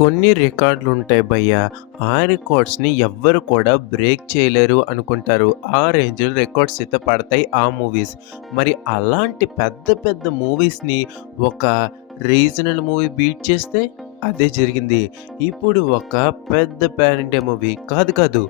కొన్ని రికార్డులుంటాయి భయ్యా. ఆ రికార్డ్స్‌ని ఎవ్వరు కూడా బ్రేక్ చేయలేరు అనుకుంటారు. ఆ రేంజ్‌లో రికార్డ్స్ అయితే పడతాయి ఆ మూవీస్. మరి అలాంటి పెద్ద పెద్ద మూవీస్‌ని ఒక రీజనల్ మూవీ బీట్ చేస్తే అదే జరిగింది. ఇప్పుడు ఒక పెద్ద పాన్ ఇండియా మూవీ కాదు.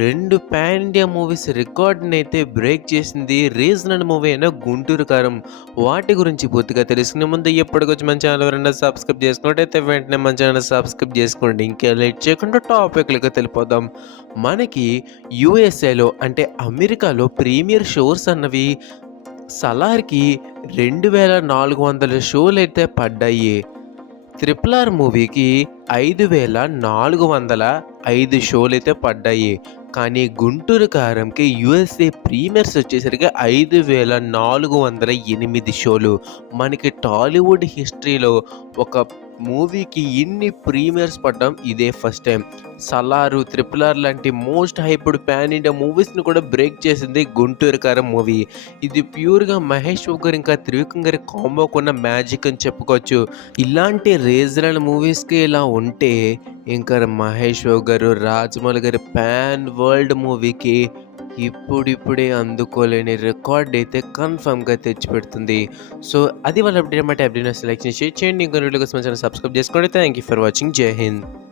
2 పాన్ ఇండియా మూవీస్ రికార్డ్‌నైతే బ్రేక్ చేసింది రీజనల్ మూవీ అయిన 'గుంటూరు కారం'. వాటి గురించి పూర్తిగా తెలుసుకునే ముందు ఎప్పటికొచ్చి మన ఛానల్ ఎవరైనా సబ్స్క్రైబ్ చేసుకున్నట్టయితే వెంటనే మన ఛానల్ సబ్స్క్రైబ్ చేసుకోండి. ఇంకా లేట్ చేయకుండా టాపిక్‌లోకి వెళ్ళిపోదాం. మనకి యూఎస్ఏలో అంటే అమెరికాలో ప్రీమియర్ షోస్ అన్నవి సలార్‌కి 2400 షోలైతే పడ్డాయి. 'ట్రిపుల్ ఆర్' మూవీకి 5405 షోలైతే పడ్డాయి. కానీ 'గుంటూరు కారం'కి యూఎస్ఏ ప్రీమియర్స్ వచ్చేసరికి 5408 షోలు. మనకి టాలీవుడ్ హిస్టరీలో ఒక మూవీకి ఇన్ని ప్రీమియర్స్ పడడం ఇదే first time. 'Salaar', 'triple R' లాంటి మోస్ట్ హైప్డ్ పాన్ ఇండియా మూవీస్‌ని కూడా బ్రేక్ చేసింది 'గుంటూరు కారం' మూవీ. ఇది ప్యూర్‌గా మహేష్ బాబు గారు ఇంకా త్రివిక్రమ్ గారి కాంబోకున్న మ్యాజిక్ అని చెప్పుకోవచ్చు. ఇలాంటి రీజనల్ మూవీస్‌కి ఇలా ఉంటే ఇంకా మహేష్ బాబు గారు, రాజమౌళి గారి పాన్ వరల్డ్ మూవీకి ఇప్పుడిప్పుడే అందుకోలేని రికార్డ్ అయితే కన్ఫర్మ్‌గా తెచ్చిపెడుతుంది. సో అది వాళ్ళ అప్డేట్ అన్నమాట. అప్డేట్ సెలెక్షన్ షేర్ చేయండి. ఇంకా వీడియో కోసం ఛానల్ సబ్స్క్రైబ్ చేసుకోండి. Thank you for watching. జై హింద్.